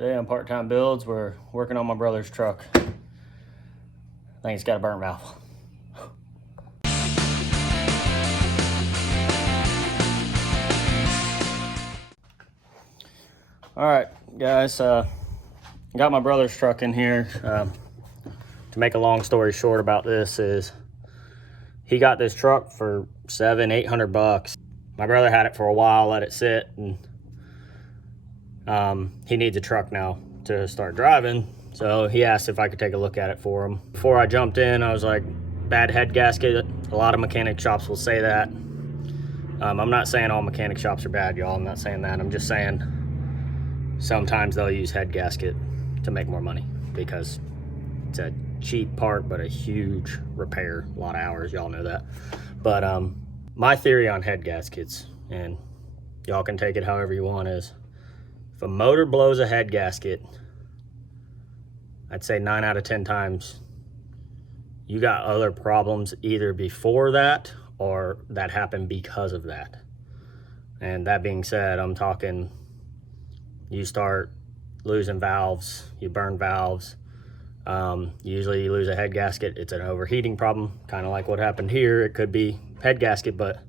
Today on Part-Time Builds, we're working on my brother's truck. I think it's got a burnt valve. All right, guys, got my brother's truck in here. To make a long story short about this is he got this truck for $700-800. My brother had it for a while, let it sit, and he needs a truck now to start driving. So he asked if I could take a look at it for him. Before I jumped in, I was like, bad head gasket. A lot of mechanic shops will say that. I'm not saying all mechanic shops are bad, y'all. I'm not saying that. I'm just saying sometimes they'll use head gasket to make more money because it's a cheap part, but a huge repair, a lot of hours, y'all know that. But my theory on head gaskets, and y'all can take it however you want, is if a motor blows a head gasket, I'd say 9 out of 10 times you got other problems either before that or that happened because of that. And that being said, I'm talking you start losing valves, you burn valves. Usually you lose a head gasket, it's an overheating problem, kind of like what happened here. It could be head gasket, but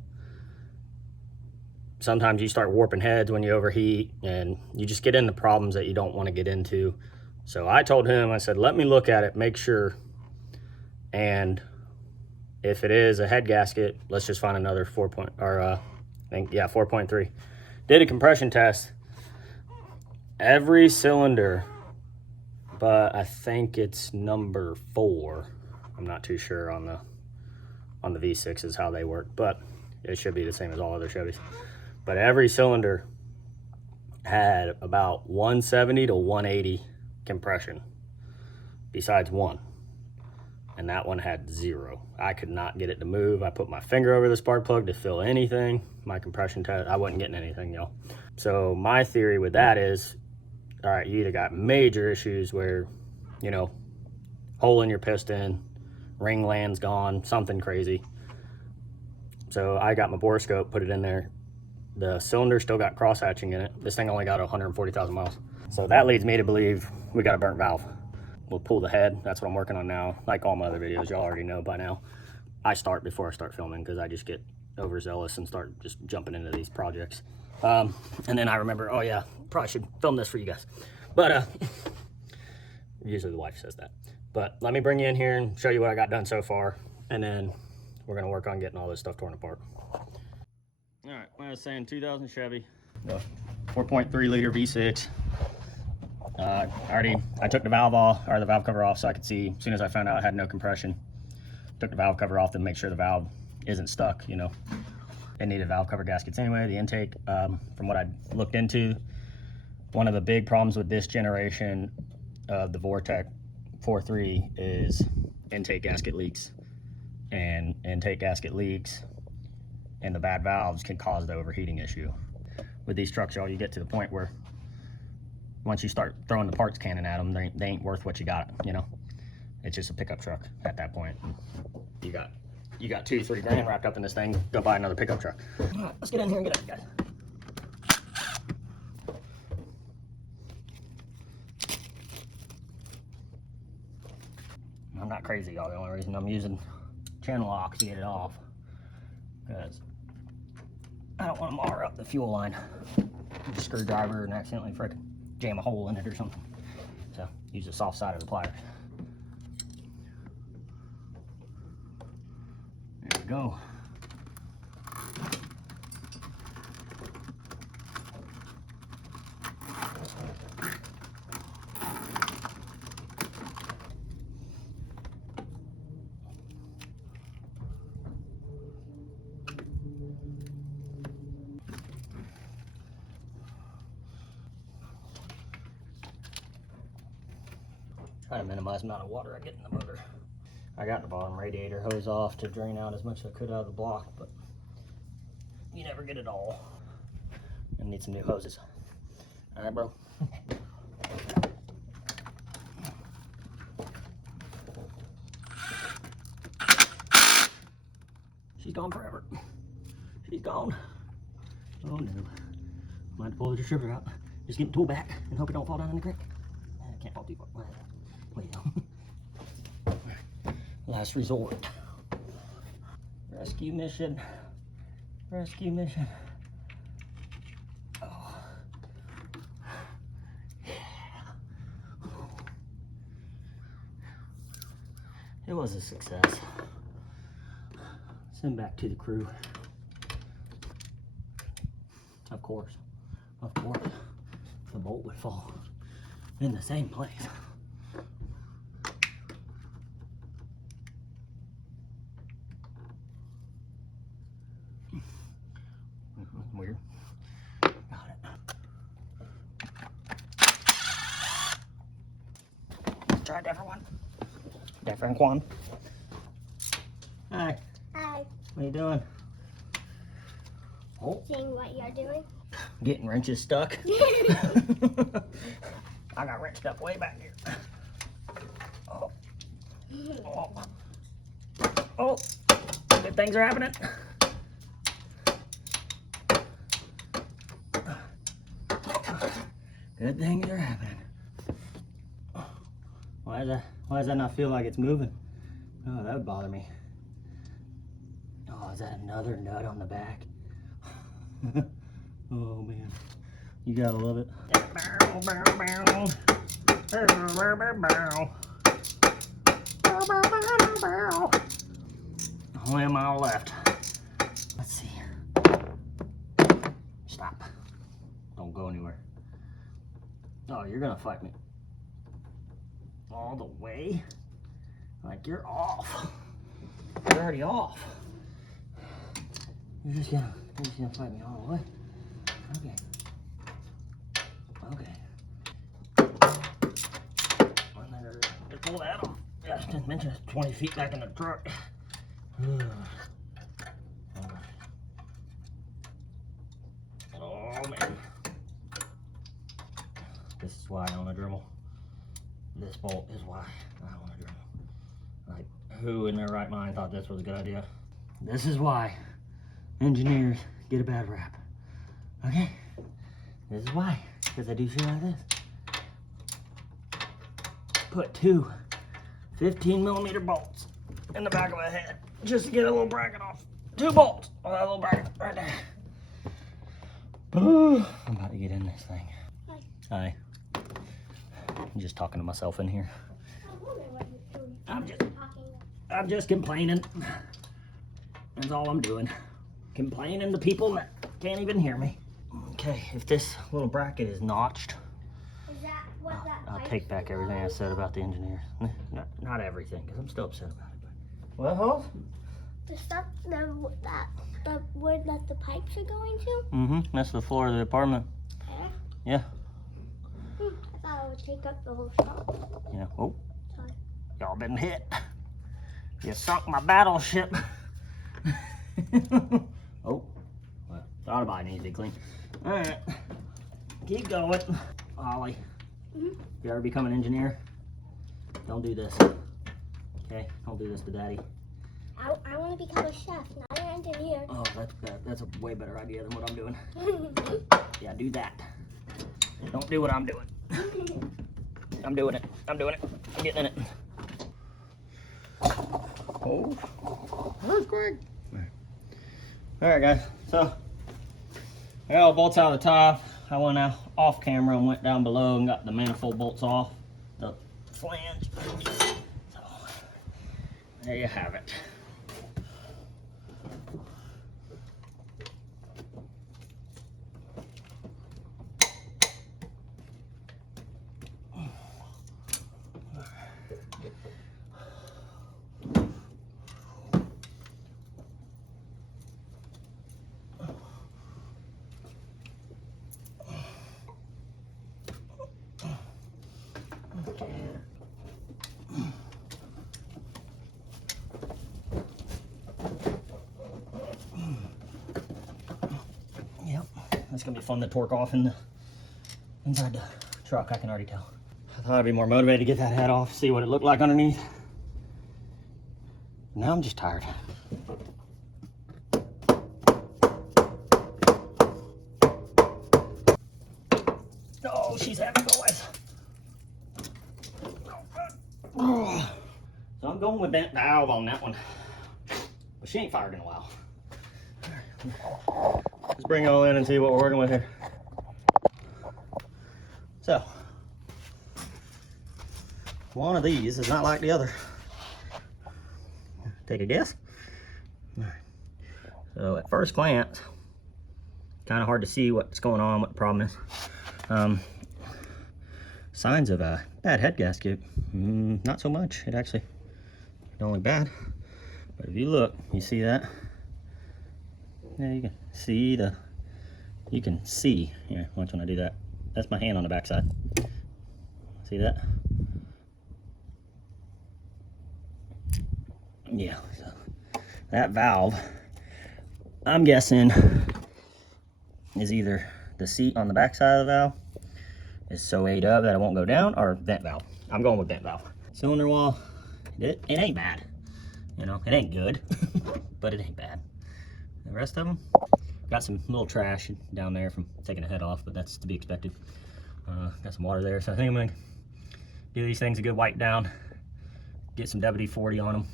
sometimes you start warping heads when you overheat, and you just get into problems that you don't want to get into. So I told him, I said, let me look at it, make sure, and if it is a head gasket, let's just find another 4.3. Did a compression test. Every cylinder, but I think it's number 4. I'm not too sure on the V6s how they work, but it should be the same as all other Chevys. But every cylinder had about 170 to 180 compression, besides one. And that one had 0. I could not get it to move. I put my finger over the spark plug to feel anything. My compression test, I wasn't getting anything, y'all. So my theory with that is, all right, you either got major issues where, you know, hole in your piston, ring land's gone, something crazy. So I got my borescope, put it in there. The cylinder still got cross hatching in it. This thing only got 140,000 miles. So that leads me to believe we got a burnt valve. We'll pull the head. That's what I'm working on now. Like all my other videos, y'all already know by now. I start before I start filming because I just get overzealous and start just jumping into these projects. And then I remember, oh yeah, probably should film this for you guys. But usually the wife says that. But let me bring you in here and show you what I got done so far. And then we're gonna work on getting all this stuff torn apart. All right, when I was saying 2000 Chevy, 4.3 liter V6. I took the valve off, or the valve cover off, so I could see as soon as I found out I had no compression. Took the valve cover off to make sure the valve isn't stuck, you know. It needed valve cover gaskets anyway. The intake, from what I looked into, one of the big problems with this generation of the Vortec 4.3 is intake gasket leaks. And intake gasket leaks and the bad valves can cause the overheating issue. With these trucks, y'all, you get to the point where once you start throwing the parts cannon at them, they ain't worth what you got, you know. It's just a pickup truck at that point. You got 2-3 grand wrapped up in this thing, go buy another pickup truck. All right, let's get in here and get it, guys. I'm not crazy, y'all. The only reason I'm using channel locks to get it off, because I don't want to mar up the fuel line with a screwdriver and accidentally frickin' jam a hole in it or something. So use the soft side of the pliers. There we go. Try to minimize the amount of water I get in the motor. I got the bottom radiator hose off to drain out as much as I could out of the block, but you never get it all. I need some new hoses. All right, bro. She's gone forever. She's gone. Oh no. Might pull the stripper out. Just get the tool back and hope it don't fall down in the creek. I can't fall too far. Wait, no. Last resort. Rescue mission. Rescue mission. Oh. Yeah. It was a success. Send back to the crew. Of course, the bolt would fall in the same place. Weird. Got it. Let's try a different one. Different one. Hi. Hi. What are you doing? Oh. Seeing what you're doing. Getting wrenches stuck. I got wrench stuck way back here. Oh. Oh. Oh. Good things are happening. Good things are happening. Why does that not feel like it's moving? Oh, that would bother me. Oh, is that another nut on the back? Oh man, you gotta love it. Only a mile left. Let's see. Stop. Don't go anywhere. Oh, you're gonna fight me. All the way? Like you're off. You're already off. You're just gonna fight me all the way. Okay. Okay. Just pull that off. Yeah, I didn't mention it's 20 feet back in the truck. Oh man. This is why I own a Dremel. This bolt is why I own a Dremel. Like, who in their right mind thought this was a good idea? This is why engineers get a bad rap. Okay? This is why. Because I do shit like this. Put two 15mm bolts in the back of my head just to get a little bracket off. 2 bolts on that little bracket right there. I'm about to get in this thing. Hi. I'm just talking to myself in here. I'm just complaining. That's all I'm doing. Complaining to people that can't even hear me. Okay, if this little bracket is notched, Is that what that I'll take back everything I said about the engineers. Not everything, because I'm still upset about it. But what? The stuff, the wood that the pipes are going to? Mm-hmm. That's the floor of the apartment. Yeah. I thought it would take up the whole shop. Yeah. Oh. Sorry. Y'all been hit. You sunk my battleship. Oh. Well, the Autobahn needs to be clean. Alright. Keep going. Ollie. You ever become an engineer? Don't do this. Okay? Don't do this to Daddy. I want to become a chef, not an engineer. Oh, that's bad. That's a way better idea than what I'm doing. Yeah, do that. Don't do what I'm doing. I'm doing it. I'm doing it. I'm getting in it. Oh, earthquake. All right, guys. So I got all the bolts out of the top. I went out off camera and went down below and got the manifold bolts off the flange. So there you have it. Yep, that's gonna be fun to torque off inside the truck, I can already tell. I thought I'd be more motivated to get that head off, see what it looked like underneath. Now I'm just tired. boys. Oh. So I'm going with bent valve on that one. But she ain't fired in a while. Let's bring it all in and see what we're working with here. So, one of these is not like the other. Take a guess. So at first glance, kind of hard to see what's going on, what the problem is. Signs of a bad head gasket. Not so much. It actually don't look bad. But if you look, you see that? Yeah, you can see the. You can see. Here, watch when I do that. That's my hand on the backside. See that? Yeah. So that valve, I'm guessing, is either the seat on the backside of the valve is so ate up that it won't go down, or vent valve. I'm going with vent valve. Cylinder wall, it ain't bad. You know, it ain't good, but it ain't bad. The rest of them, got some little trash down there from taking the head off, but that's to be expected. Got some water there, so I think I'm gonna give these things a good wipe down, get some WD-40 on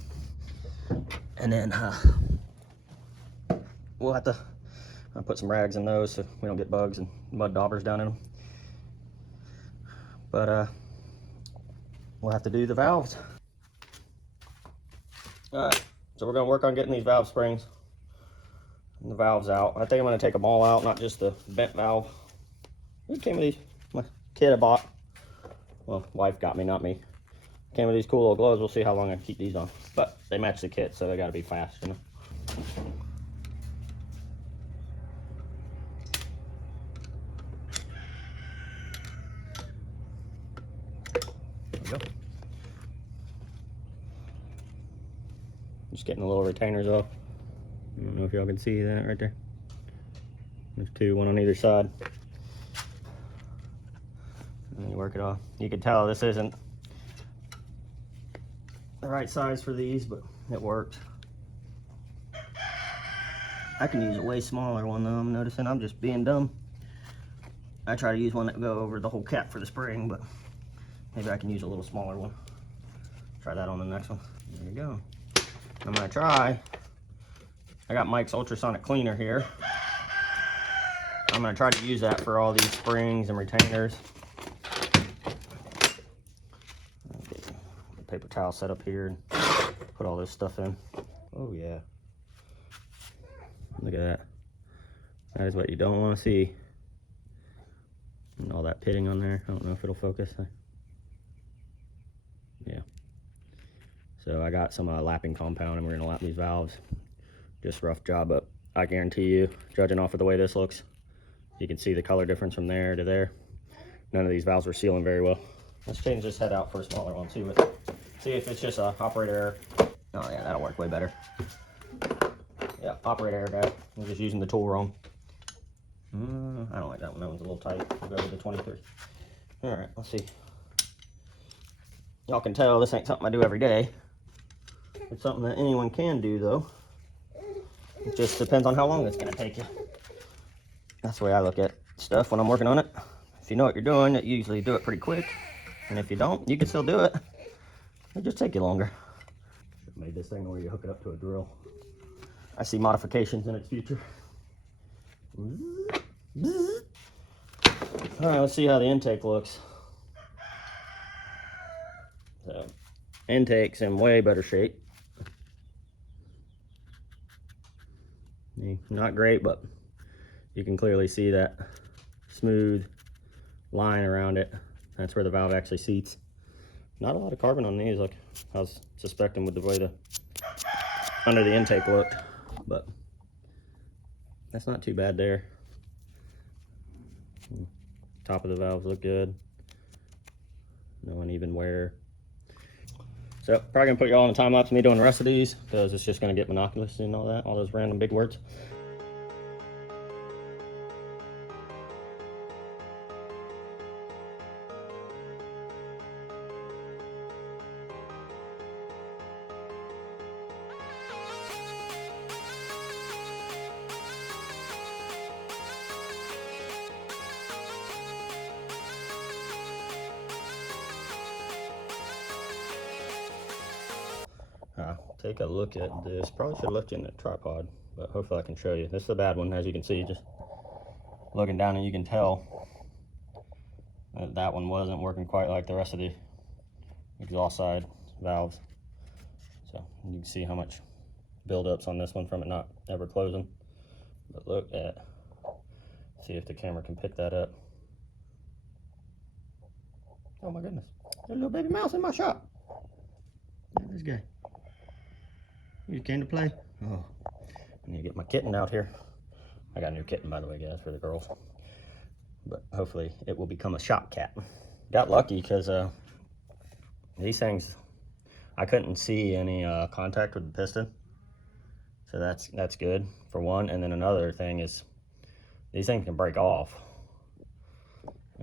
them, and then we'll have to put some rags in those so we don't get bugs and mud daubers down in them. But we'll have to do the valves. All right, so we're gonna work on getting these valve springs and the valves out. I think I'm gonna take them all out, not just the bent valve. These came with these, my kid I bought. Well, wife got me, not me. Came with these cool little gloves. We'll see how long I can keep these on. But they match the kit, so they gotta be fast, you know. There we go. Just getting the little retainers off. I don't know if y'all can see that right there. There's two, one on either side. And then you work it off. You can tell this isn't the right size for these, but it works. I can use a way smaller one though, I'm noticing. I'm just being dumb. I try to use one that will go over the whole cap for the spring, but maybe I can use a little smaller one. Try that on the next one. There you go. I'm gonna try. I got Mike's ultrasonic cleaner here. I'm gonna try to use that for all these springs and retainers. Get the paper towel set up here and put all this stuff in. Oh yeah. Look at that. That is what you don't want to see. And all that pitting on there. I don't know if it'll focus. Yeah. So I got some lapping compound and we're gonna lap these valves. Just rough job, but I guarantee you, judging off of the way this looks, you can see the color difference from there to there. None of these valves were sealing very well. Let's change this head out for a smaller one too. See if it's just a operator error. Oh yeah, that'll work way better. Yeah, operator error guy. I'm just using the tool wrong. I don't like that one. That one's a little tight. We'll go with the 23. All right, let's see. Y'all can tell this ain't something I do every day. It's something that anyone can do though. It just depends on how long it's gonna take you. That's the way I look at stuff when I'm working on it. If you know what you're doing, you usually do it pretty quick. And if you don't, you can still do it. It'll just take you longer. Should've made this thing where you hook it up to a drill. I see modifications in its future. All right, let's see how the intake looks. So, intake's in way better shape. Not great, but you can clearly see that smooth line around it. That's where the valve actually seats. Not a lot of carbon on these, like I was suspecting with the way the under the intake looked, but that's not too bad there. Top of the valves look good. No uneven wear. So probably gonna put y'all on a time lapse of me doing the rest of these because it's just gonna get monotonous and all that, all those random big words. Take a look at this. Probably should have left you in the tripod, but hopefully I can show you. This is a bad one, as you can see. Just looking down, and you can tell that that one wasn't working quite like the rest of the exhaust side valves. So you can see how much buildups on this one from it not ever closing. But look at, see if the camera can pick that up. Oh my goodness, there's a little baby mouse in my shop. Look at this guy. You came to play? Oh, I need to get my kitten out here. I got a new kitten, by the way, guys, for the girls. But hopefully it will become a shop cat. Got lucky because these things, I couldn't see any contact with the piston. So that's good for one. And then another thing is these things can break off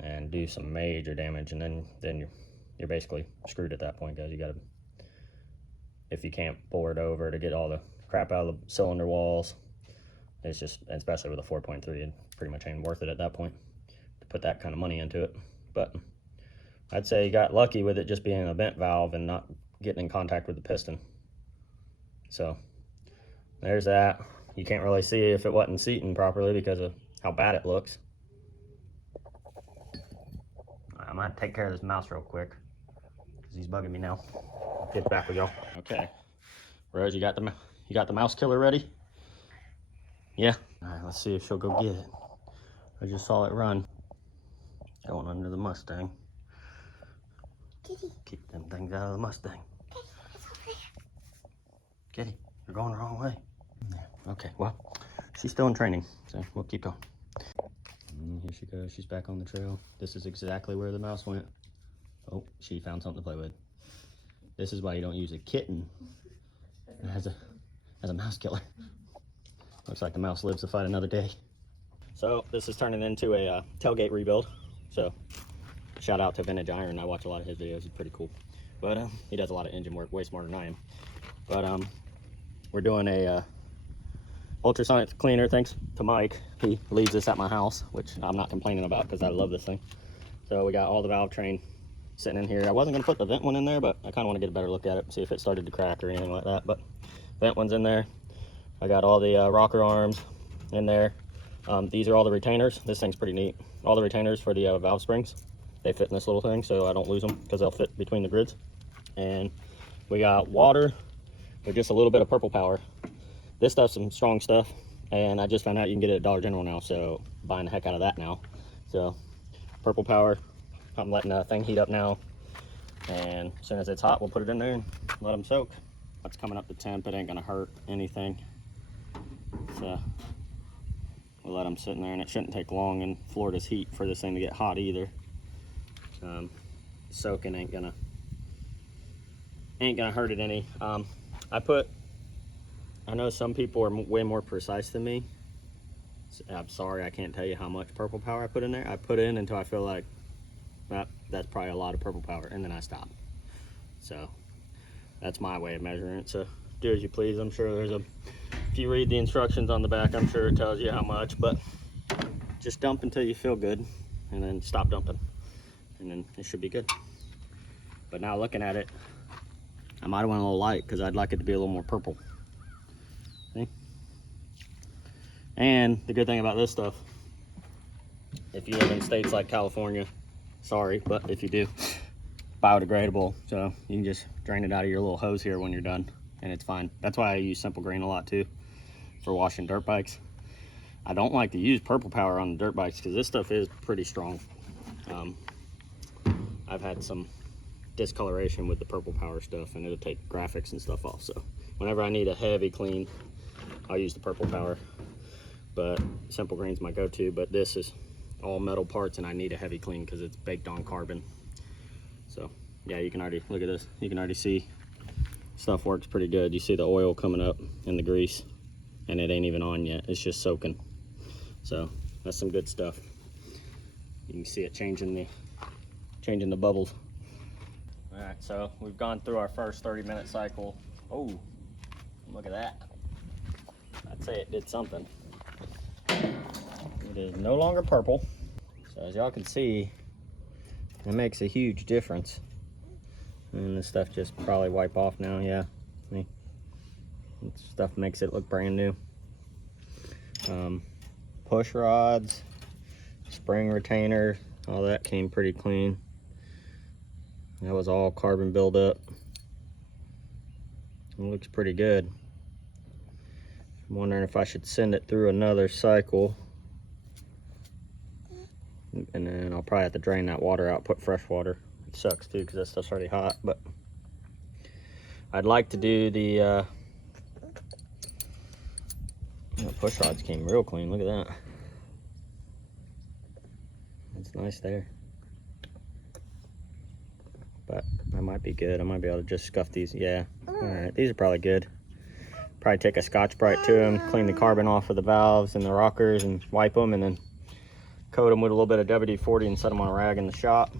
and do some major damage, and then you're basically screwed at that point, guys. You gotta, if you can't bore it over to get all the crap out of the cylinder walls, it's just, especially with a 4.3, it pretty much ain't worth it at that point to put that kind of money into it. But I'd say you got lucky with it just being a vent valve and not getting in contact with the piston. So there's that. You can't really see if it wasn't seating properly because of how bad it looks. I'm gonna take care of this mouse real quick because he's bugging me now. Get back with y'all. Okay, Rose, you got the mouse killer ready? Yeah. All right, let's see if she'll go get it. I just saw it run. Going under the Mustang. Kitty. Keep them things out of the Mustang. Kitty, it's over here. Kitty, you're going the wrong way. Yeah. Okay, well, she's still in training, so we'll keep going. Here she goes. She's back on the trail. This is exactly where the mouse went. Oh, she found something to play with. This is why you don't use a kitten as a mouse killer. Looks like the mouse lives to fight another day. So this is turning into a tailgate rebuild. So shout out to Vintage Iron. I watch a lot of his videos. He's pretty cool. But he does a lot of engine work, way smarter than I am. But we're doing a ultrasonic cleaner, thanks to Mike. He leaves this at my house, which I'm not complaining about because I love this thing. So we got all the valve train sitting in here. I wasn't gonna put the vent one in there, but I kind of want to get a better look at it, see if it started to crack or anything like that. But vent one's in there. I got all the rocker arms in there. These are all the retainers. This thing's pretty neat. All the retainers for the valve springs. They fit in this little thing, so I don't lose them because they'll fit between the grids. And we got water with just a little bit of purple power. This stuff's some strong stuff, and I just found out you can get it at Dollar General now, so buying the heck out of that now. So purple power, I'm letting the thing heat up now, and as soon as it's hot, we'll put it in there and let them soak. It's coming up to temp. It ain't gonna hurt anything. So we'll let them sit in there, and it shouldn't take long in Florida's heat for this thing to get hot either. Soaking ain't gonna hurt it any. I know some people are way more precise than me. I'm sorry, I can't tell you how much purple power I put in there. I put in until I feel like that's probably a lot of purple power, and then I stop. So that's my way of measuring it. So do as you please. I'm sure if you read the instructions on the back, I'm sure it tells you how much, but just dump until you feel good, and then stop dumping, and then it should be good. But now looking at it, I might have went a little light because I'd like it to be a little more purple. See? And the good thing about this stuff, if you live in states like California, sorry, but if you do, biodegradable, so you can just drain it out of your little hose here when you're done, and it's fine. That's why I use Simple Green a lot too for washing dirt bikes. I don't like to use purple power on the dirt bikes because this stuff is pretty strong. I've had some discoloration with the purple power stuff, and it'll take graphics and stuff off. So whenever I need a heavy clean, I'll use the purple power. But Simple Green's my go-to, but this is all metal parts, and I need a heavy clean because it's baked on carbon. So yeah, you can already look at this. You can already see stuff works pretty good. You see the oil coming up and the grease, and it ain't even on yet. It's just soaking. So that's some good stuff. You can see it changing the bubbles. All right, so we've gone through our first 30-minute cycle. Oh, look at that. I'd say it did something. It is no longer purple. So as y'all can see, it makes a huge difference. And this stuff just probably wipe off now, yeah. See? Stuff makes it look brand new. Push rods, spring retainer, all that came pretty clean. That was all carbon buildup. It looks pretty good. I'm wondering if I should send it through another cycle, and then I'll probably have to drain that water out, put fresh water. It sucks too because that stuff's already hot, but I'd like to do the push rods came real clean. Look at that. It's nice there. But I might be good. I might be able to just scuff these. Yeah. All right. These are probably good. Probably take a Scotch-Brite to them, clean the carbon off of the valves and the rockers and wipe them, and then coat them with a little bit of WD-40 and set them on a rag in the shop.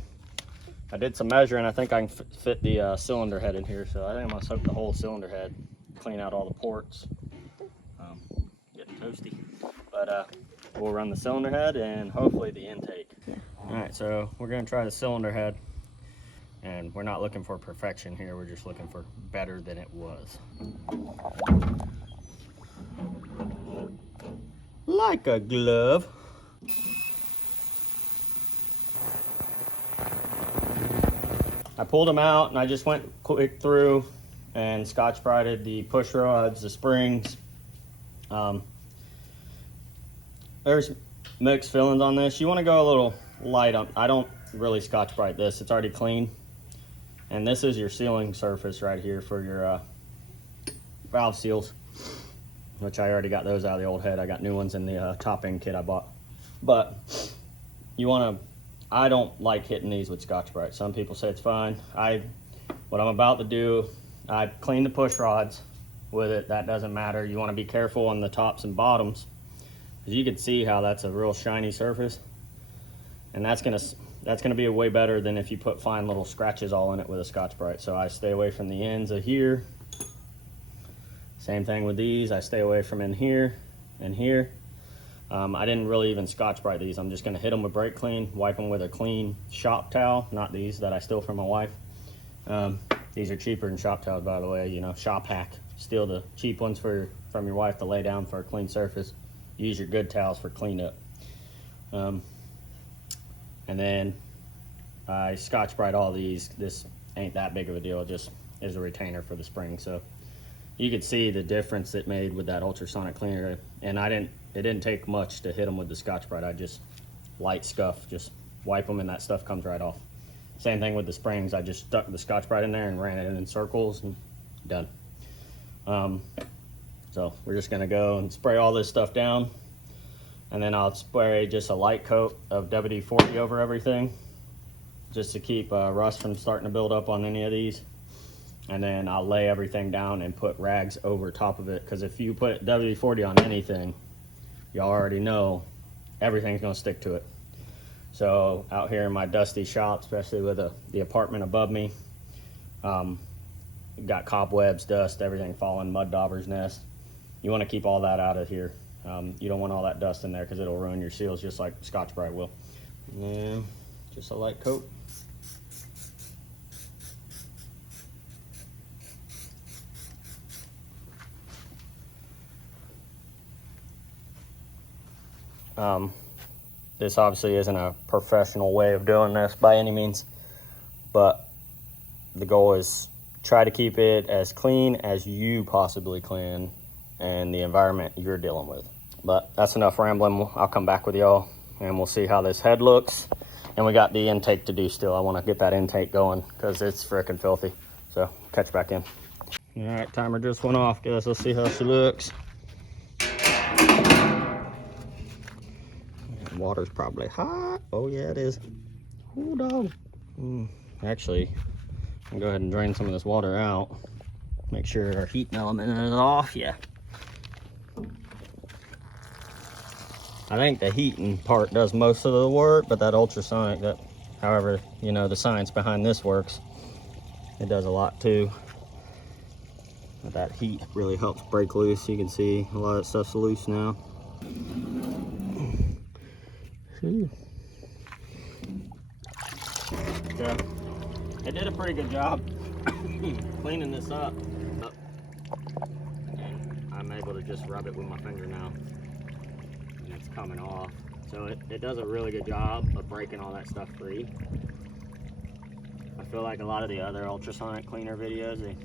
I did some measuring. I think I can fit the cylinder head in here, so I think I'm going to soak the whole cylinder head, clean out all the ports. Getting toasty. But we'll run the cylinder head and hopefully the intake. All right, so we're going to try the cylinder head. And we're not looking for perfection here, we're just looking for better than it was. Like a glove. I pulled them out and I just went quick through and Scotch-Brited the push rods, the springs. There's mixed feelings on this. You want to go a little light on. I don't really Scotch-Brite this, it's already clean. And this is your sealing surface right here for your valve seals, which I already got those out of the old head. I got new ones in the top end kit I bought. But you want to, I don't like hitting these with Scotch-Brite. Some people say it's fine. What I'm about to do, I cleaned the push rods with it. That doesn't matter. You want to be careful on the tops and bottoms, because you can see how that's a real shiny surface, and that's gonna be way better than if you put fine little scratches all in it with a Scotch-Brite. So I stay away from the ends of here. Same thing with these. I stay away from in here and here. I didn't really even Scotch-Brite these. I'm just gonna hit them with brake clean, wipe them with a clean shop towel, not these that I steal from my wife. These are cheaper than shop towels, by the way, you know, shop hack. Steal the cheap ones from your wife to lay down for a clean surface. Use your good towels for cleanup. And then I Scotch-Brite all these. This ain't that big of a deal, it just is a retainer for the spring. So you could see the difference it made with that ultrasonic cleaner. And it didn't take much to hit them with the Scotch-Brite. I just light scuff, just wipe them and that stuff comes right off. Same thing with the springs. I just stuck the Scotch-Brite in there and ran it in circles and done. So we're just gonna go and spray all this stuff down, and then I'll spray just a light coat of WD-40 over everything, just to keep rust from starting to build up on any of these. And then I'll lay everything down and put rags over top of it, because if you put WD-40 on anything, you already know everything's gonna stick to it. So out here in my dusty shop, especially with the apartment above me, got cobwebs, dust, everything falling, mud dauber's nest. You want to keep all that out of here. You don't want all that dust in there because it'll ruin your seals just like Scotch-Brite will. And just a light coat. This obviously isn't a professional way of doing this by any means, but the goal is try to keep it as clean as you possibly can and the environment you're dealing with. But that's enough rambling. I'll come back with y'all and we'll see how this head looks. And we got the intake to do still. I want to get that intake going because it's freaking filthy. So catch back in. All right, timer just went off, guys. Let's see how she looks. Water's probably hot. Oh yeah, it is. Ooh, dog. Actually, I'll go ahead and drain some of this water out. Make sure our heating element is off. Yeah. I think the heating part does most of the work, but that ultrasonic, that, however, you know, the science behind this works, it does a lot too. But that heat really helps break loose. You can see a lot of that stuff's loose now. So, it did a pretty good job cleaning this up. able to just rub it with my finger now, and it's coming off. So it does a really good job of breaking all that stuff free. I feel like a lot of the other ultrasonic cleaner videos,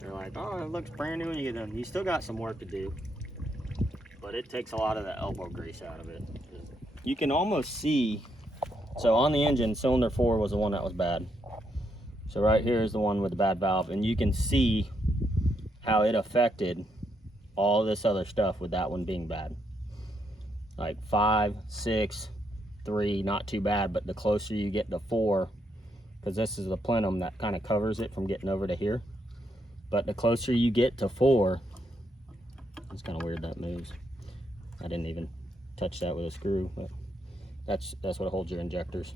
they're like, oh, it looks brand new when you get done. You still got some work to do, but it takes a lot of the elbow grease out of it. You can almost see, so on the engine, cylinder 4 was the one that was bad. So right here is the one with the bad valve, and you can see how it affected all this other stuff with that one being bad. Like 5, 6, 3, not too bad, but the closer you get to 4, because this is the plenum that kind of covers it from getting over to here. But the closer you get to 4, it's kind of weird that moves. I didn't even touch that with a screw, but that's what holds your injectors.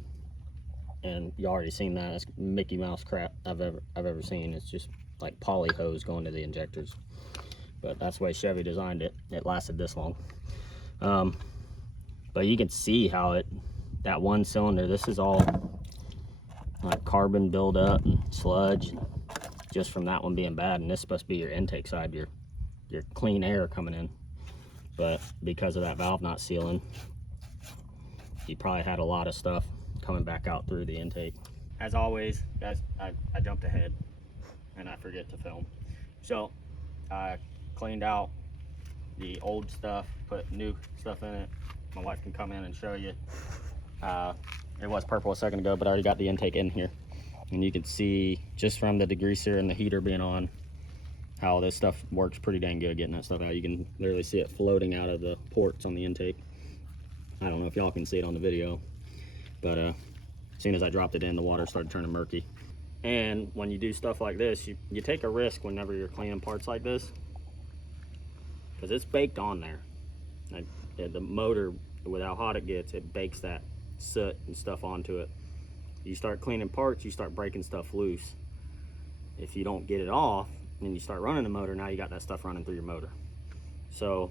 And you already seen that. That's Mickey Mouse crap I've ever seen. It's just like poly hose going to the injectors. But that's the way Chevy designed it. It lasted this long. But you can see how that one cylinder, this is all like carbon buildup and sludge, just from that one being bad. And this is supposed to be your intake side, your clean air coming in. But because of that valve not sealing, you probably had a lot of stuff coming back out through the intake. As always, guys, I jumped ahead and I forget to film. So I cleaned out the old stuff, put new stuff in it. My wife can come in and show you. It was purple a second ago, but I already got the intake in here. And you can see just from the degreaser and the heater being on how this stuff works pretty dang good getting that stuff out. You can literally see it floating out of the ports on the intake. I don't know if y'all can see it on the video, but as soon as I dropped it in, the water started turning murky. And when you do stuff like this, you take a risk whenever you're cleaning parts like this, because it's baked on there. Like, the motor, with how hot it gets, it bakes that soot and stuff onto it. You start cleaning parts, you start breaking stuff loose. If you don't get it off and you start running the motor, now you got that stuff running through your motor. So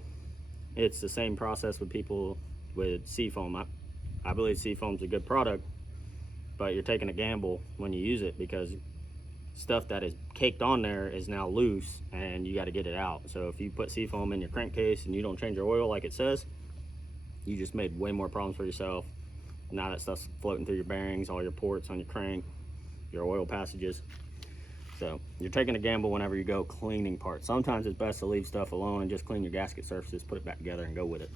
it's the same process with people with seafoam. I believe seafoam's a good product, but you're taking a gamble when you use it, because stuff that is caked on there is now loose and you got to get it out. So if you put seafoam in your crankcase and you don't change your oil like it says, you just made way more problems for yourself. Now that stuff's floating through your bearings, all your ports on your crank, your oil passages. So you're taking a gamble whenever you go cleaning parts. Sometimes it's best to leave stuff alone and just clean your gasket surfaces, put it back together and go with it.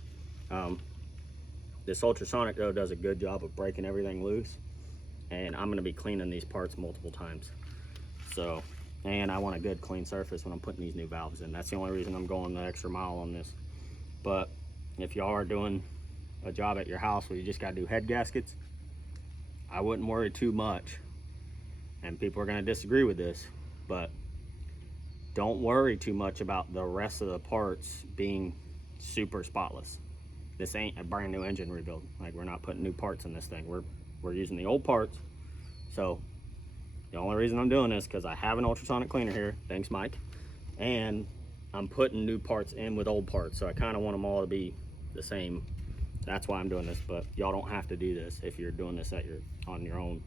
This ultrasonic though does a good job of breaking everything loose, and I'm gonna be cleaning these parts multiple times. So, and I want a good clean surface when I'm putting these new valves in. That's the only reason I'm going the extra mile on this. But if y'all are doing a job at your house where you just gotta do head gaskets, I wouldn't worry too much. And people are gonna disagree with this, but don't worry too much about the rest of the parts being super spotless. This ain't a brand new engine rebuild. Like, we're not putting new parts in this thing. We're using the old parts. So the only reason I'm doing this because I have an ultrasonic cleaner here, thanks Mike, and I'm putting new parts in with old parts. So I kind of want them all to be the same. That's why I'm doing this. But y'all don't have to do this if you're doing this on your own.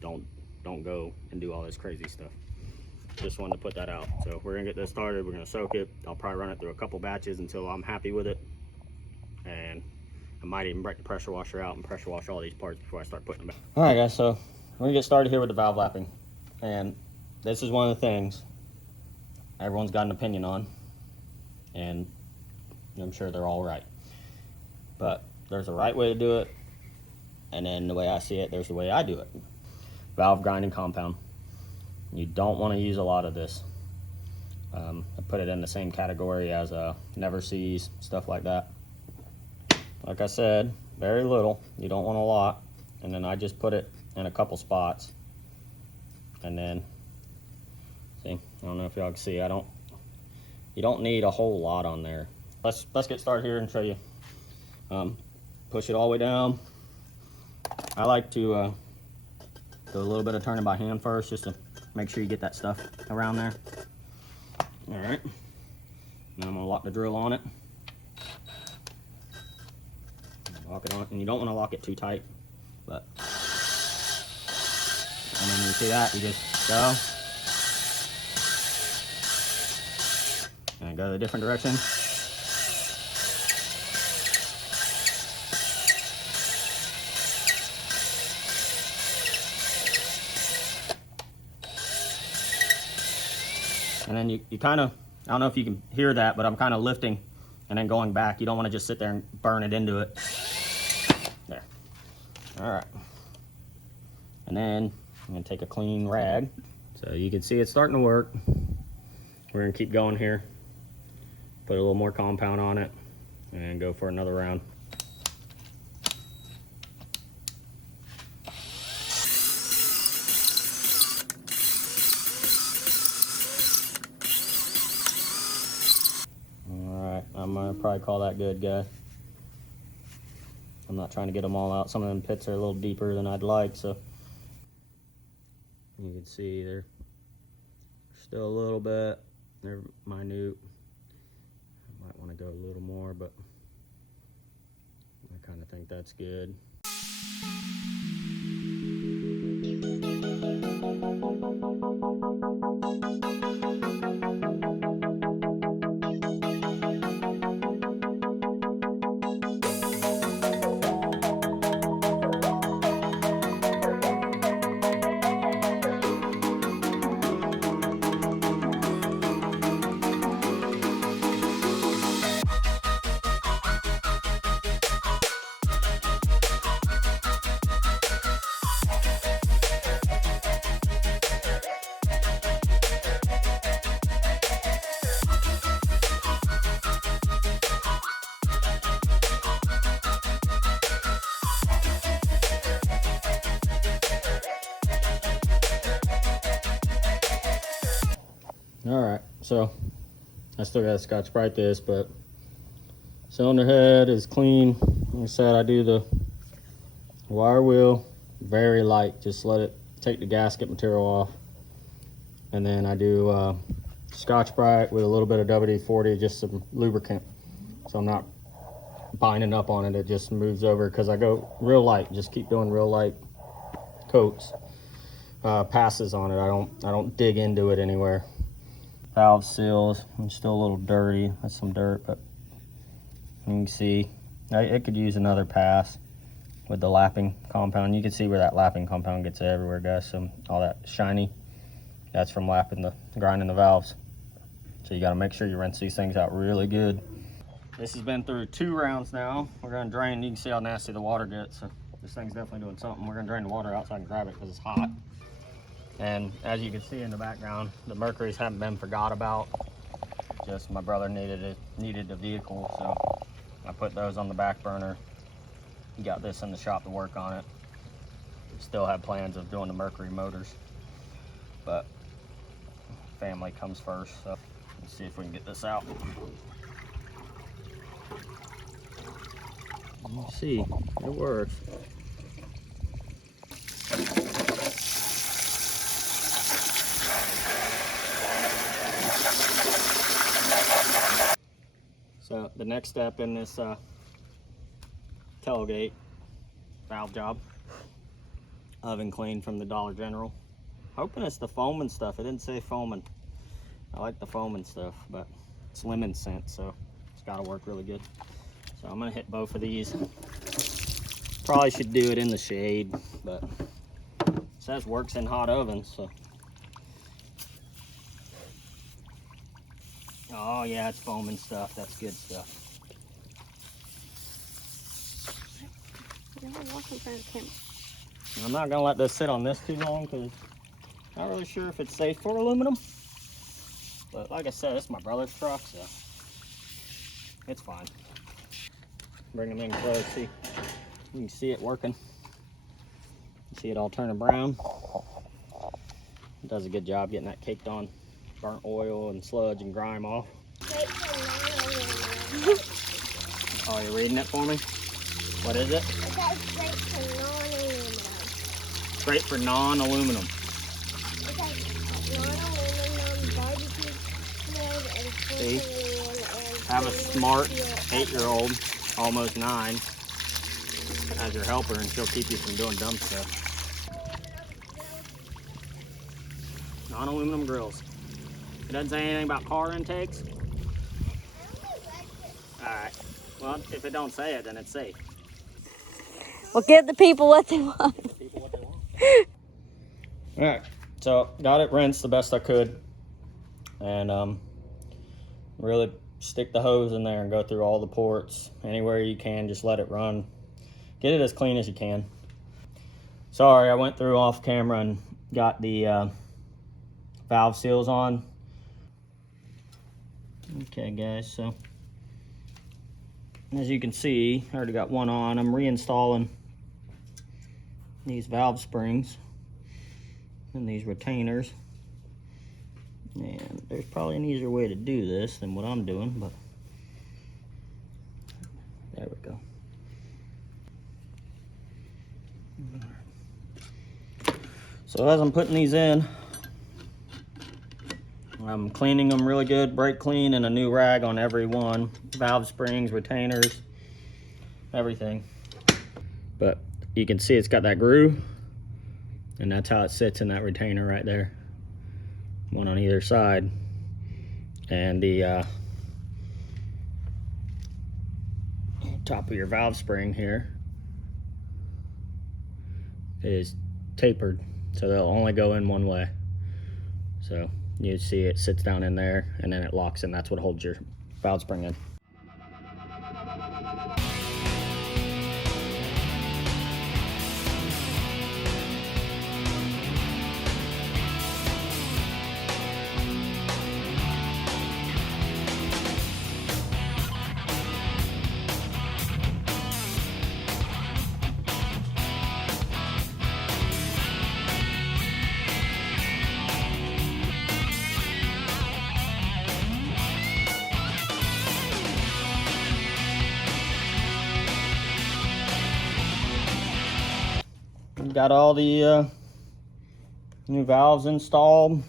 Don't go and do all this crazy stuff. Just wanted to put that out. So we're gonna get this started. We're gonna soak it. I'll probably run it through a couple batches until I'm happy with it. And I might even break the pressure washer out and pressure wash all these parts before I start putting them back. All right, guys, so we're gonna get started here with the valve lapping. And this is one of the things everyone's got an opinion on, and I'm sure they're all right. But there's a right way to do it, and then the way I see it, there's the way I do it. Valve grinding compound. You don't want to use a lot of this. I put it in the same category as never sees, stuff like that. Like I said, very little. You don't want a lot. And then I just put it in a couple spots. And then, see, I don't know if y'all can see, you don't need a whole lot on there. Let's get started here and show you. Push it all the way down. I like to do a little bit of turning by hand first, just to make sure you get that stuff around there. All right, now I'm gonna lock the drill on it. Lock it on, and you don't want to lock it too tight, but and then you see that, you just go and go a different direction. And then you kind of, I don't know if you can hear that, but I'm kind of lifting and then going back. You don't want to just sit there and burn it into it. There. All right. And then I'm gonna take a clean rag. So you can see it's starting to work. We're gonna keep going here. Put a little more compound on it and go for another round. I'm gonna probably call that good, guys. I'm not trying to get them all out. Some of them pits are a little deeper than I'd like, so. You can see they're still a little bit. They're minute. I might want to go a little more, but I kind of think that's good. Alright, so I still got to Scotch-Brite this, but cylinder head is clean. Like I said, I do the wire wheel very light, just let it take the gasket material off. And then I do Scotch-Brite with a little bit of WD-40, just some lubricant. So I'm not binding up on it, it just moves over because I go real light, just keep doing real light coats, passes on it. I don't dig into it anywhere. Valve seals, I'm still a little dirty. That's some dirt, but you can see it could use another pass with the lapping compound. You can see where that lapping compound gets everywhere, guys. So all that shiny, that's from grinding the valves. So you got to make sure you rinse these things out really good. This has been through 2 rounds now. We're gonna drain. You can see how nasty the water gets. So this thing's definitely doing something. We're gonna drain the water out so I can grab it because it's hot. And as you can see in the background, the Mercuries haven't been forgot about. Just my brother needed a vehicle, so I put those on the back burner. He got this in the shop to work on it. Still have plans of doing the Mercury motors, but family comes first. So let's see if we can get this out. Let's see, it works. So the next step in this tailgate valve job, oven clean from the Dollar General. Hoping it's the foaming stuff. It didn't say foaming. I like the foaming stuff, but it's lemon scent, so it's got to work really good. So I'm gonna hit both of these. Probably should do it in the shade, but it says works in hot ovens, so. Oh yeah, it's foaming stuff. That's good stuff. I'm not gonna let this sit on this too long because I'm not really sure if it's safe for aluminum. But like I said, it's my brother's truck, so it's fine. Bring them in close, see. You can see it working. You see it all turning brown. It does a good job getting that caked on burnt oil and sludge and grime off. Oh, you're reading it for me? What is it? It says straight for non-aluminum. Straight for non-aluminum. It says non-aluminum, barbecue smelled, and See? Have a smart 8-year-old, almost 9, as your helper, and she'll keep you from doing dumb stuff. Non-aluminum grills. It doesn't say anything about car intakes, Alright. Well, if it don't say it, then it's safe. Well, give the people what they want. People what they want. Alright. So, got it rinsed the best I could. And really stick the hose in there and go through all the ports. Anywhere you can, just let it run. Get it as clean as you can. Sorry, I went through off camera and got the valve seals on. Okay guys, so as you can see, I already got one on. I'm reinstalling these valve springs and these retainers. And there's probably an easier way to do this than what I'm doing, but there we go. So as I'm putting these in, I'm cleaning them really good, brake clean, and a new rag on every one. Valve springs, retainers, everything. But you can see it's got that groove, and that's how it sits in that retainer right there. One on either side. And the top of your valve spring here is tapered, so they'll only go in one way. So you see it sits down in there and then it locks in. That's what holds your valve spring in. Got all the new valves installed.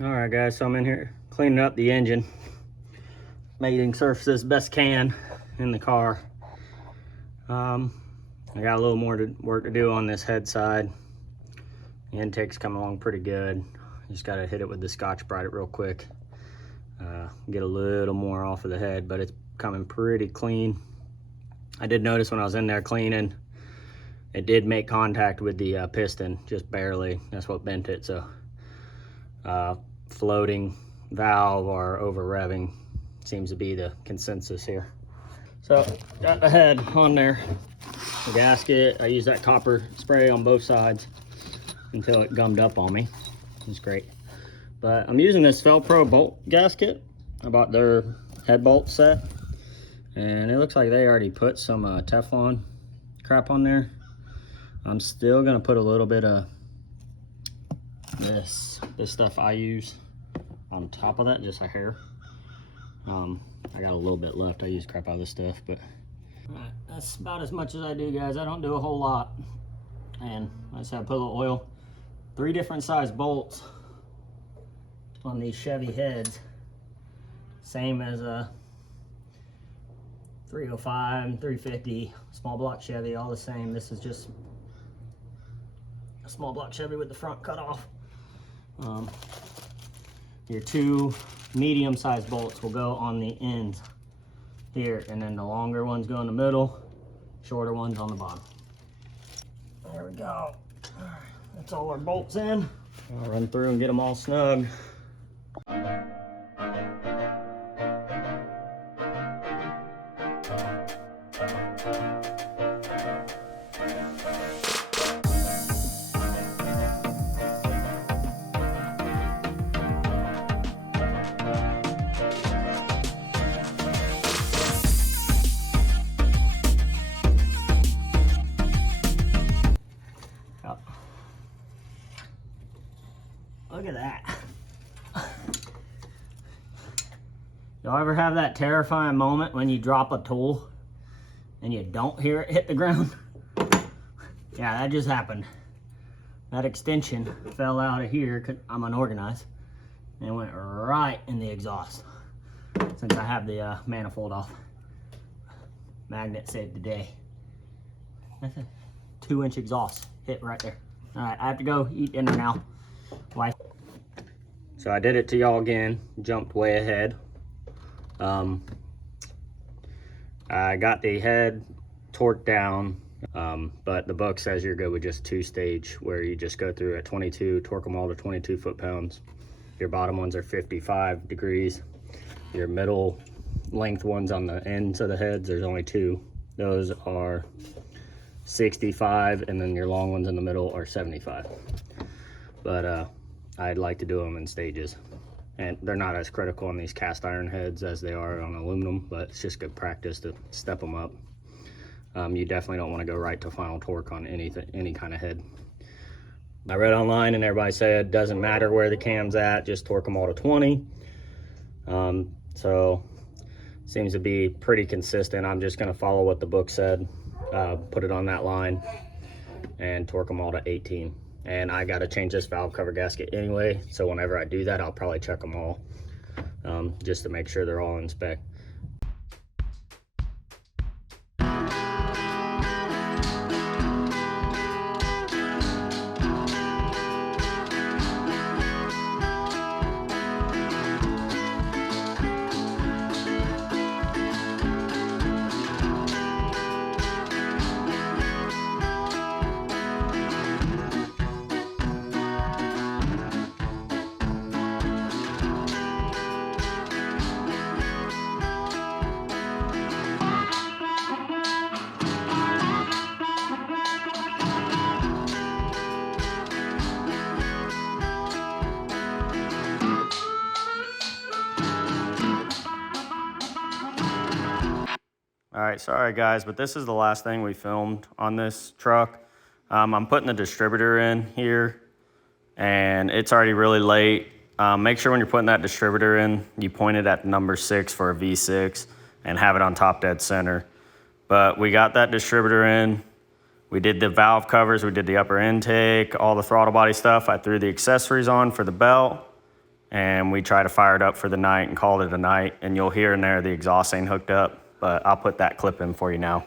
Alright guys, so I'm in here cleaning up the engine, making surfaces best can in the car. I got a little more work to do on this head side. The intake's coming along pretty good. Just gotta hit it with the Scotch-Brite it real quick. Get a little more off of the head, but it's coming pretty clean. I did notice when I was in there cleaning, it did make contact with the piston, just barely. That's what bent it, so floating valve or over revving seems to be the consensus here. So got the head on there, the gasket. I use that copper spray on both sides until it gummed up on me. It's great. But I'm using this Velcro bolt gasket. I bought their head bolt set, and it looks like they already put some Teflon crap on there. I'm still gonna put a little bit of this stuff I use on top of that, just a hair. I got a little bit left. I use crap out of this stuff, but that's about as much as I do, guys. I don't do a whole lot. And like I said, I put a little oil. 3 different size bolts on these Chevy heads, same as a 305, 350, small block Chevy, all the same. This is just a small block Chevy with the front cut off. Your 2 medium-sized bolts will go on the ends here, and then the longer ones go in the middle, shorter ones on the bottom. There we go. That's all our bolts in. I'll run through and get them all snug. Look at that. Y'all ever have that terrifying moment when you drop a tool and you don't hear it hit the ground? Yeah, that just happened. That extension fell out of here, 'cause I'm unorganized, and went right in the exhaust. Since I have the manifold off. Magnet saved the day. That's a 2-inch exhaust hit right there. All right, I have to go eat dinner now. Wife. So I did it to y'all again, jumped way ahead. I got the head torqued down, but the book says you're good with just 2-stage, where you just go through at 22, torque them all to 22 foot-pounds. Your bottom ones are 55 degrees. Your middle length ones on the ends of the heads, there's only 2. Those are 65, and then your long ones in the middle are 75. But I'd like to do them in stages. And they're not as critical on these cast iron heads as they are on aluminum, but it's just good practice to step them up. You definitely don't want to go right to final torque on any kind of head. I read online and everybody said it doesn't matter where the cam's at, just torque them all to 20. So seems to be pretty consistent. I'm just going to follow what the book said, put it on that line, and torque them all to 18. And I got to change this valve cover gasket anyway, so whenever I do that, I'll probably check them all, just to make sure they're all in spec. All right, sorry guys, but this is the last thing we filmed on this truck. I'm putting the distributor in here, and it's already really late. Make sure when you're putting that distributor in, you point it at number 6 for a V6 and have it on top dead center. But we got that distributor in. We did the valve covers, we did the upper intake, all the throttle body stuff. I threw the accessories on for the belt, and we tried to fire it up for the night and called it a night. And you'll hear in there the exhaust ain't hooked up, but I'll put that clip in for you now.